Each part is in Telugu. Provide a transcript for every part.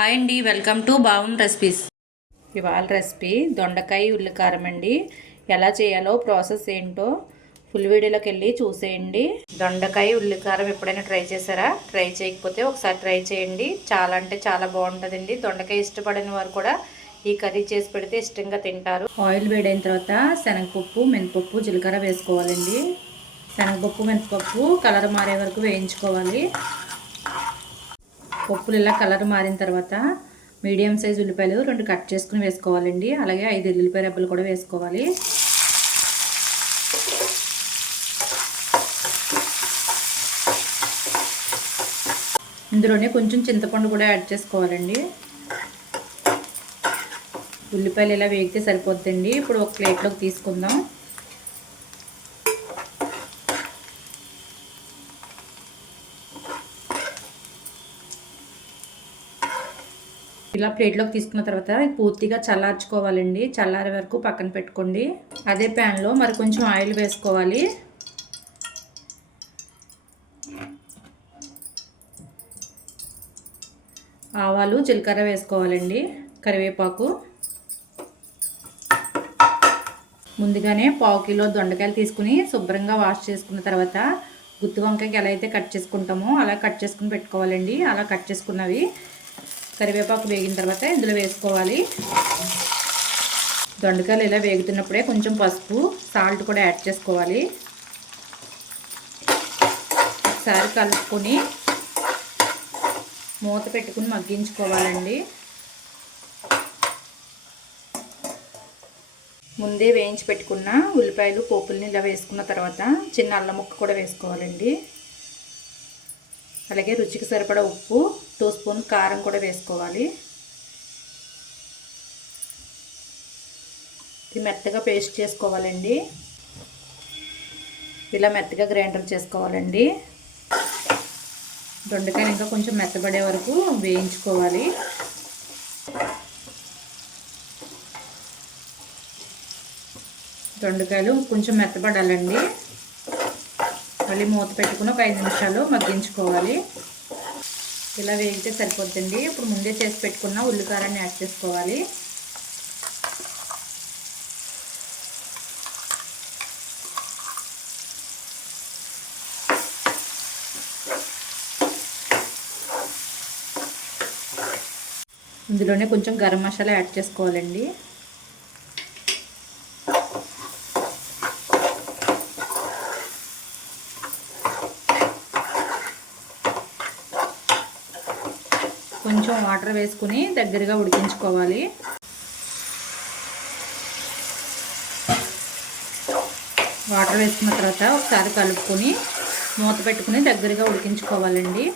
హాయ్ అండి, వెల్కమ్ టు బావం రెసిపీస్. ఇవాళ రెసిపీ దొండకాయ ఉల్లికారం అండి. ఎలా చేయాలో ప్రాసెస్ ఏంటో ఫుల్ వీడియోలోకి వెళ్ళి చూసేయండి. దొండకాయ ఉల్లికారం ఎప్పుడైనా ట్రై చేశారా? ట్రై చేయకపోతే ఒకసారి ట్రై చేయండి. చాలా అంటే చాలా బాగుంటుందండి. దొండకాయ ఇష్టపడిన వారు కూడా ఈ కర్రీ చేసి పెడితే ఇష్టంగా తింటారు. ఆయిల్ వేడైన తర్వాత శనగపప్పు, మినపప్పు, జీలకర్ర వేసుకోవాలండి. శనగపప్పు, మినపప్పు కలర్ మారే వరకు వేయించుకోవాలి. పప్పులు ఇలా కలర్ మారిన తర్వాత మీడియం సైజ్ ఉల్లిపాయలు 2 కట్ చేసుకుని వేసుకోవాలండి. అలాగే 5 ఉల్లిపాయ రెబ్బలు కూడా వేసుకోవాలి. ఇందులోనే కొంచెం చింతపండు కూడా యాడ్ చేసుకోవాలండి. ఉల్లిపాయలు ఇలా వేగితే సరిపోద్దండి. ఇప్పుడు ఒక ప్లేట్లోకి తీసుకుందాం. ఇలా ప్లేట్లోకి తీసుకున్న తర్వాత పూర్తిగా చల్లార్చుకోవాలండి. చల్లారే వరకు పక్కన పెట్టుకోండి. అదే ప్యాన్లో మరి కొంచెం ఆయిల్ వేసుకోవాలి. ఆవాలు, జీలకర్ర వేసుకోవాలండి. కరివేపాకు. ముందుగానే 1/2 కిలో దొండకాయలు తీసుకుని శుభ్రంగా వాష్ చేసుకున్న తర్వాత గుత్తి వంకాయకి ఎలా అయితే కట్ చేసుకుంటామో అలా కట్ చేసుకుని పెట్టుకోవాలండి. అలా కట్ చేసుకున్నవి కరివేపాకు వేగిన తర్వాత ఇందులో వేసుకోవాలి. దొండకాయలు ఇలా వేగుతున్నప్పుడే కొంచెం పసుపు, సాల్ట్ కూడా యాడ్ చేసుకోవాలి. ఒకసారి కలుపుకొని మూత పెట్టుకుని మగ్గించుకోవాలండి. ముందే వేయించి పెట్టుకున్న ఉల్లిపాయలు, పోపుల్ని ఇలా వేసుకున్న తర్వాత చిన్న అల్లం ముక్క కూడా వేసుకోవాలండి. అలాగే రుచికి సరిపడా ఉప్పు, 2 స్పూన్ కారం కూడా వేసుకోవాలి. ఇది మెత్తగా పేస్ట్ చేసుకోవాలండి. ఇలా మెత్తగా గ్రైండర్ చేసుకోవాలండి. దొండకాయలు ఇంకా కొంచెం మెత్తబడే వరకు వేయించుకోవాలి. దొండకాయలు కొంచెం మెత్తబడాలండి. మళ్ళీ మూత పెట్టుకుని ఒక 5 నిమిషాలు మగ్గించుకోవాలి. ఇలా వేగితే సరిపోతుంది. ఇప్పుడు ముందే చేసి పెట్టుకున్న ఉల్లికారాన్ని యాడ్ చేసుకోవాలి. ఇందులోనే కొంచెం గరం మసాలా యాడ్ చేసుకోవాలండి. కొంచెం వాటర్ వేసుకుని దగ్గరగా ఉడికించుకోవాలి. వాటర్ వేసుకున్న తర్వాత ఒకసారి కలుపుకొని మూత పెట్టుకుని దగ్గరగా ఉడికించుకోవాలండి.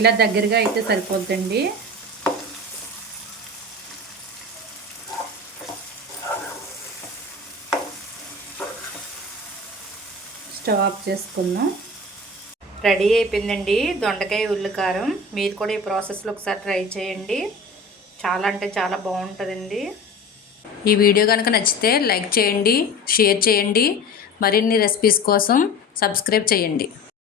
ఇలా దగ్గరగా అయితే సరిపోద్దండి. స్టవ్ ఆఫ్ చేసుకుందాం. రెడీ అయిపోయిందండి దొండకాయ ఉల్లికారం. మీరు కూడా ఈ ప్రాసెస్లో ఒకసారి ట్రై చేయండి. చాలా అంటే చాలా బాగుంటుందండి. ఈ వీడియో కనుక నచ్చితే లైక్ చేయండి, షేర్ చేయండి. మరిన్ని రెసిపీస్ కోసం సబ్స్క్రైబ్ చేయండి.